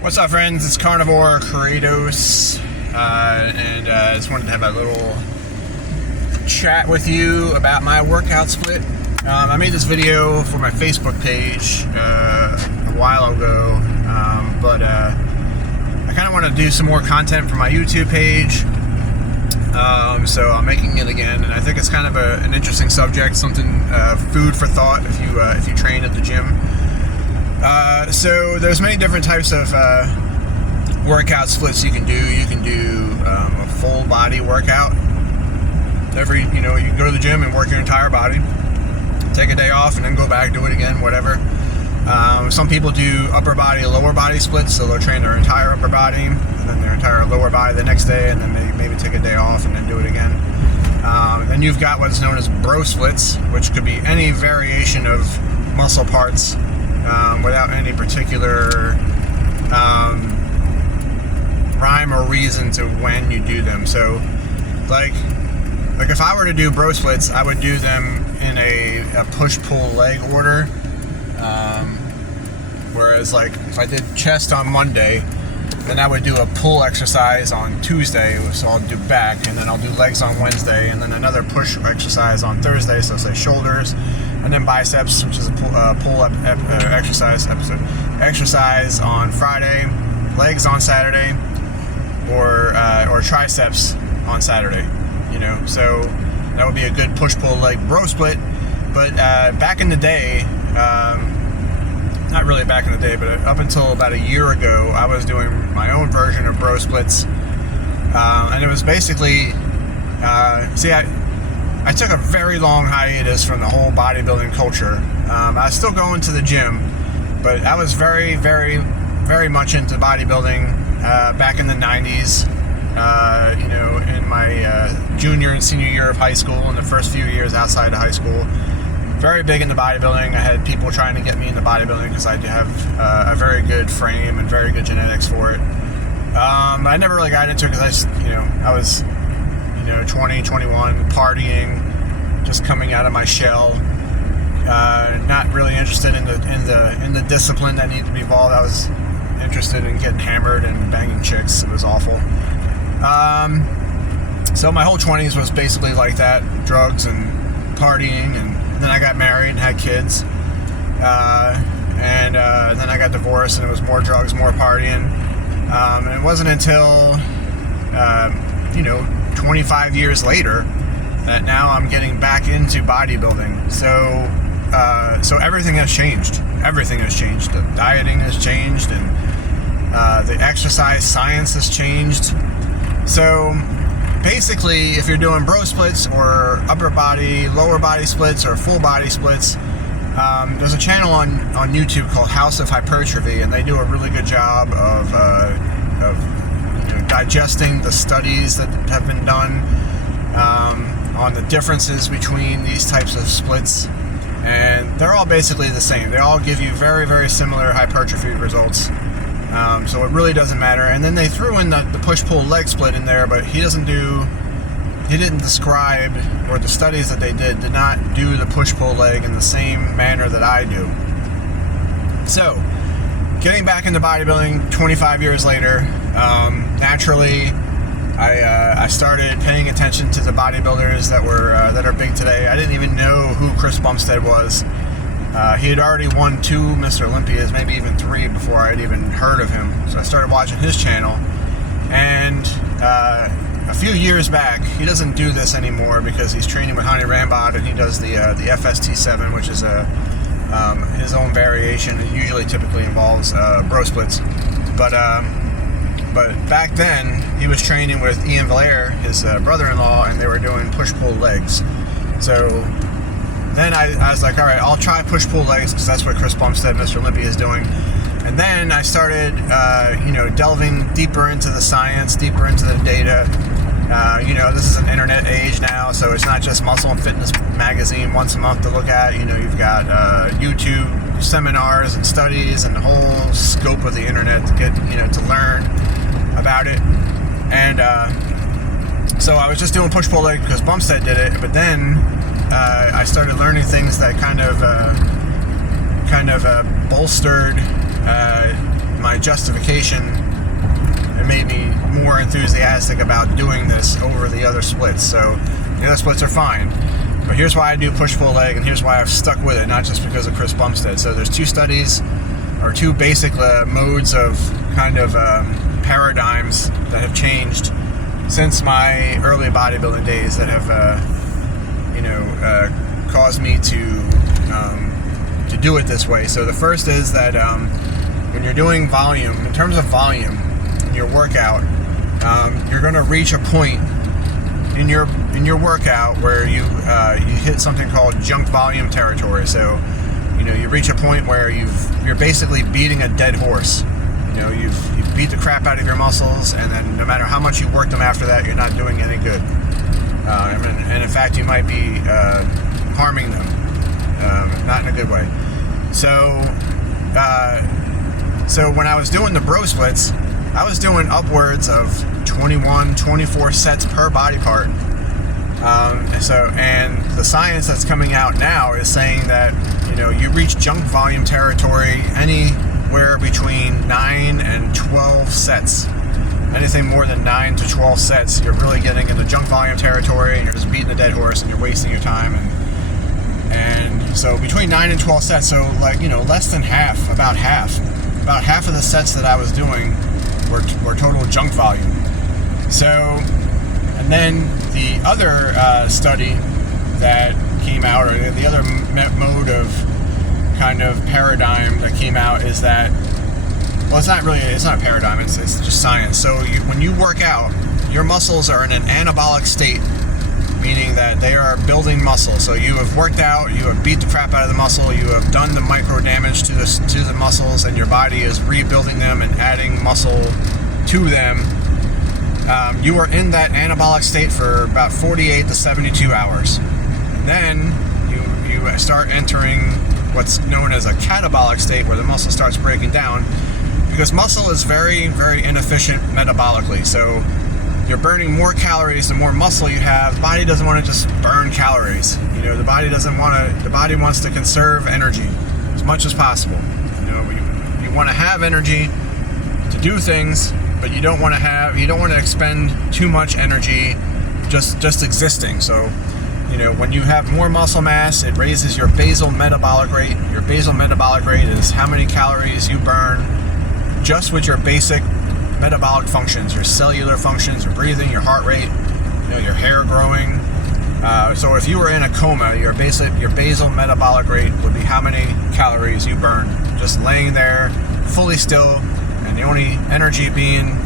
What's up, friends? It's Carnivore Kratos, and I just wanted to have a little chat with you about my workout split. I made this video for my Facebook page a while ago, but I kind of want to do some more content for my YouTube page, so I'm making it again, and I think it's kind of an interesting subject, something food for thought if you train at the gym. So there's many different types of workout splits you can do. You can do a full body workout. You can go to the gym and work your entire body. Take a day off and then go back, do it again, whatever. Some people do upper body, lower body splits, so they'll train their entire upper body and then their entire lower body the next day, and then maybe take a day off and then do it again. Then you've got what's known as bro splits, which could be any variation of muscle parts without any particular rhyme or reason to when you do them. So like if I were to do bro splits, I would do them in a push-pull leg order, whereas like if I did chest on Monday, then I would do a pull exercise on Tuesday, so I'll do back, and then I'll do legs on Wednesday, and then another push exercise on Thursday, so say shoulders, and then biceps, which is a pull up exercise on Friday, legs on Saturday, or triceps on Saturday. So that would be a good push-pull leg bro split. But back in the day, not really back in the day, but up until about a year ago, I was doing my own version of bro splits, and it was basically, I took a very long hiatus from the whole bodybuilding culture. I was still going to the gym, but I was very, very, very much into bodybuilding back in the 90s, in my junior and senior year of high school and the first few years outside of high school. Very big into bodybuilding. I had people trying to get me into bodybuilding because I have a very good frame and very good genetics for it. I never really got into it because I was 20, 21, partying, just coming out of my shell, not really interested in the discipline that needed to be involved. I was interested in getting hammered and banging chicks. It was awful. So my whole 20s was basically like that, drugs and partying, and then I got married and had kids, and then I got divorced, and it was more drugs, more partying, and it wasn't until 25 years later that now I'm getting back into bodybuilding. So everything has changed. Everything has changed. The dieting has changed, and the exercise science has changed. So basically, if you're doing bro splits or upper body, lower body splits or full body splits, there's a channel on YouTube called House of Hypertrophy, and they do a really good job of digesting the studies that have been done on the differences between these types of splits, and they're all basically the same. They all give you very, very similar hypertrophy results. So it really doesn't matter. And then they threw in the push-pull leg split in there, but he didn't describe, or the studies that they did not do the push-pull leg in the same manner that I do. So, getting back into bodybuilding 25 years later, naturally, I started paying attention to the bodybuilders that are big today. I didn't even know who Chris Bumstead was. He had already won 2 Mr. Olympias, maybe even 3, before I had even heard of him. So I started watching his channel, and a few years back, he doesn't do this anymore because he's training with Hani Rambod, and he does the FST7, which is his own variation. It usually typically involves bro splits, but back then he was training with Ian Valair, his brother-in-law, and they were doing push-pull legs. So then I was like, all right, I'll try push-pull legs because that's what Chris Bumstead, Mr. Olympia, is doing. And then I started, delving deeper into the science, deeper into the data. This is an internet age now, so it's not just Muscle and Fitness magazine once a month to look at. You've got YouTube seminars and studies and the whole scope of the internet to get, to learn about it. And so I was just doing push-pull leg because Bumstead did it, but then I started learning things that kind of bolstered my justification, it made me more enthusiastic about doing this over the other splits. So the other splits are fine, but here's why I do push-pull leg, and here's why I've stuck with it, not just because of Chris Bumstead. So there's two studies, or two basic modes of kind of paradigms that have changed since my early bodybuilding days that have caused me to do it this way. So the first is that when you're doing volume, in terms of volume in your workout, you're going to reach a point in your workout where you hit something called junk volume territory. So you reach a point where you're basically beating a dead horse. You've beat the crap out of your muscles, and then no matter how much you work them after that, you're not doing any good. And in fact, you might be harming them, not in a good way. So when I was doing the bro splits, I was doing upwards of 21, 24 sets per body part. And the science that's coming out now is saying that you reach junk volume territory anywhere between 9 and 12 sets. Anything more than 9 to 12 sets, you're really getting into junk volume territory, and you're just beating a dead horse, and you're wasting your time. And so between 9 and 12 sets, so less than half, about half of the sets that I was doing were total junk volume. So, and then the other study that came out, or the other mode of kind of paradigm that came out, is that, well, it's not a paradigm, it's just science. So when you work out, your muscles are in an anabolic state, meaning that they are building muscle. So you have worked out, you have beat the crap out of the muscle, you have done the micro damage to the muscles, and your body is rebuilding them and adding muscle to them. You are in that anabolic state for about 48 to 72 hours. And then you start entering what's known as a catabolic state, where the muscle starts breaking down, because muscle is very, very inefficient metabolically. So you're burning more calories the more muscle you have. The body doesn't want to just burn calories. The body wants to conserve energy as much as possible. You want to have energy to do things, but you don't want to expend too much energy just existing. So when you have more muscle mass, it raises your basal metabolic rate. Your basal metabolic rate is how many calories you burn just with your basic metabolic functions, your cellular functions, your breathing, your heart rate, your hair growing. So if you were in a coma, your basal metabolic rate would be how many calories you burn just laying there fully still, and the only energy being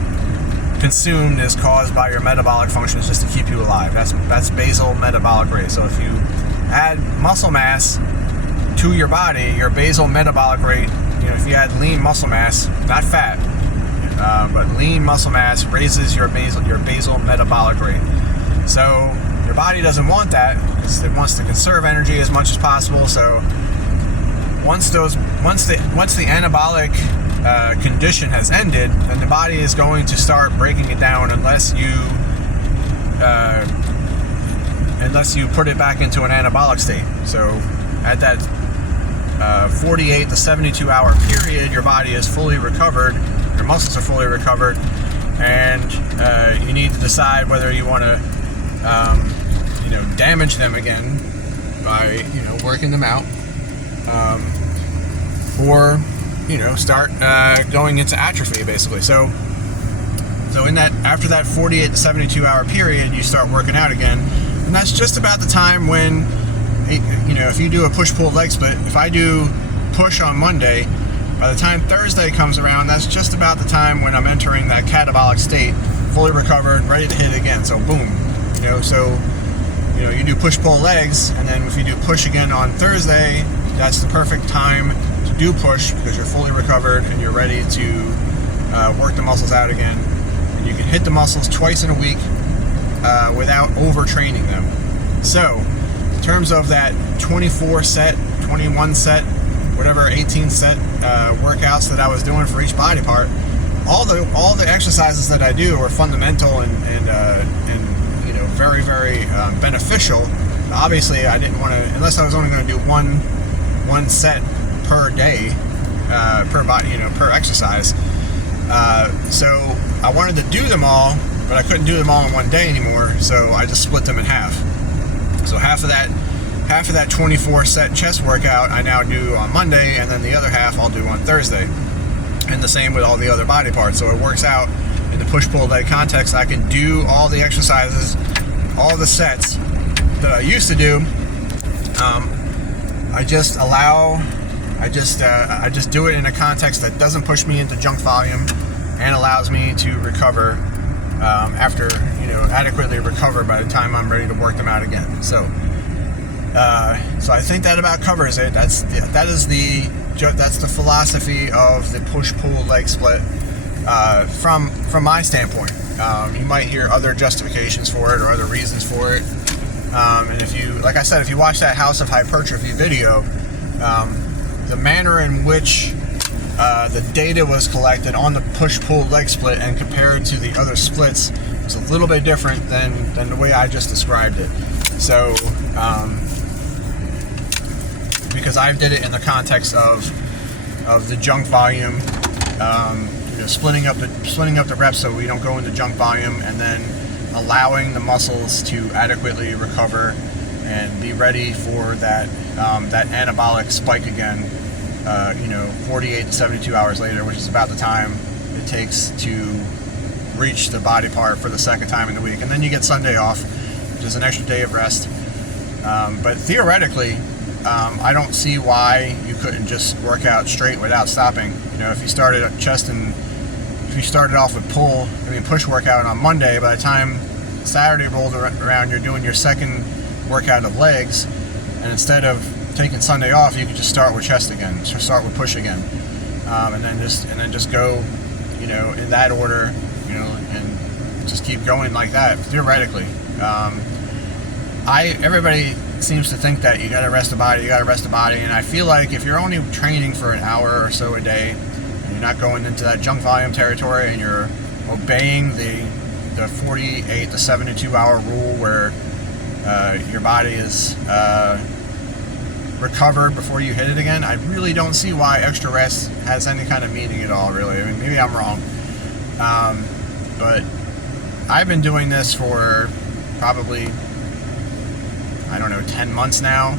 consumed is caused by your metabolic functions just to keep you alive. That's basal metabolic rate. So if you add muscle mass to your body, your basal metabolic rate, if you add lean muscle mass, not fat, but lean muscle mass raises your basal metabolic rate. So your body doesn't want that, because it wants to conserve energy as much as possible. So once the anabolic condition has ended, then the body is going to start breaking it down unless you put it back into an anabolic state. So at that 48 to 72 hour period, your body is fully recovered, your muscles are fully recovered, and you need to decide whether you want to damage them again by working them out, or start going into atrophy, basically. So in that, after that 48 to 72 hour period, you start working out again, and that's just about the time when, if you do a push-pull leg split, if I do push on Monday, by the time Thursday comes around, that's just about the time when I'm entering that catabolic state, fully recovered, ready to hit again. So boom, you do push-pull legs, and then if you do push again on Thursday, that's the perfect time to do push, because you're fully recovered and you're ready to work the muscles out again. And you can hit the muscles twice in a week without overtraining them. So in terms of that 24 set, 21 set, whatever 18 set workouts that I was doing for each body part, all the exercises that I do are fundamental and very, very beneficial. Obviously, I didn't want to, unless I was only going to do one set per day, per exercise. So I wanted to do them all, but I couldn't do them all in one day anymore. So I just split them in half. So half of that 24 set chest workout I now do on Monday, and then the other half I'll do on Thursday. And the same with all the other body parts. So it works out in the push-pull leg context. I can do all the exercises, all the sets that I used to do. I just do it in a context that doesn't push me into junk volume and allows me to recover after, adequately recover by the time I'm ready to work them out again. So I think that about covers it. That's the philosophy of the push-pull leg split from my standpoint. You might hear other justifications for it or other reasons for it. And if you watch that House of Hypertrophy video, the manner in which the data was collected on the push-pull leg split and compared to the other splits was a little bit different than the way I just described it. So, because I did it in the context of the junk volume, splitting up the reps so we don't go into junk volume, and then allowing the muscles to adequately recover and be ready for that anabolic spike again. 48 to 72 hours later, which is about the time it takes to reach the body part for the second time in the week, and then you get Sunday off, which is an extra day of rest. But theoretically, I don't see why you couldn't just work out straight without stopping. If you started at chest and if you started off with push workout on Monday, by the time Saturday rolled around, you're doing your second workout of legs, and instead of taking Sunday off, you could just start with chest again, start with push again, and then just go, in that order, and just keep going like that. Theoretically, everybody seems to think that you got to rest the body, and I feel like if you're only training for an hour or so a day, and you're not going into that junk volume territory, and you're obeying the 48 to 72 hour rule where your body is recovered before you hit it again, I really don't see why extra rest has any kind of meaning at all, really. I mean, maybe I'm wrong, but I've been doing this for probably, 10 months now,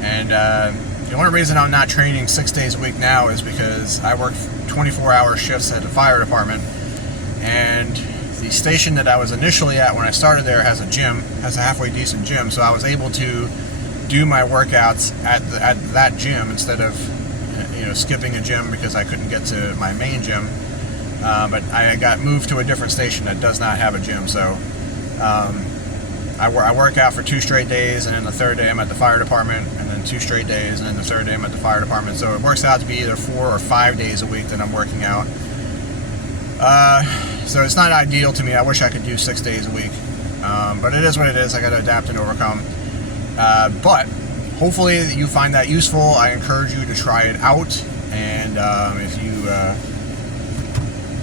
and the only reason I'm not training 6 days a week now is because I work 24-hour shifts at the fire department, and the station that I was initially at when I started there has a halfway decent gym, so I was able to do my workouts at that gym instead of skipping a gym because I couldn't get to my main gym. But I got moved to a different station that does not have a gym, so I work out for 2 straight days, and then the third day I'm at the fire department, and then 2 straight days, and then the third day I'm at the fire department. So it works out to be either 4 or 5 days a week that I'm working out. So it's not ideal to me. I wish I could do 6 days a week, but it is what it is. I got to adapt and overcome. But hopefully you find that useful. I encourage you to try it out, and if you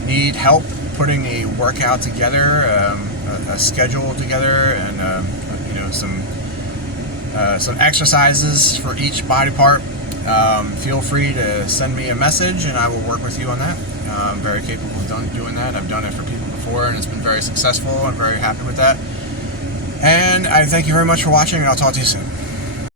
need help putting a workout together, a schedule together, and some exercises for each body part, feel free to send me a message, and I will work with you on that. I'm very capable of doing that. I've done it for people before, and it's been very successful. I'm very happy with that. And I thank you very much for watching, and I'll talk to you soon.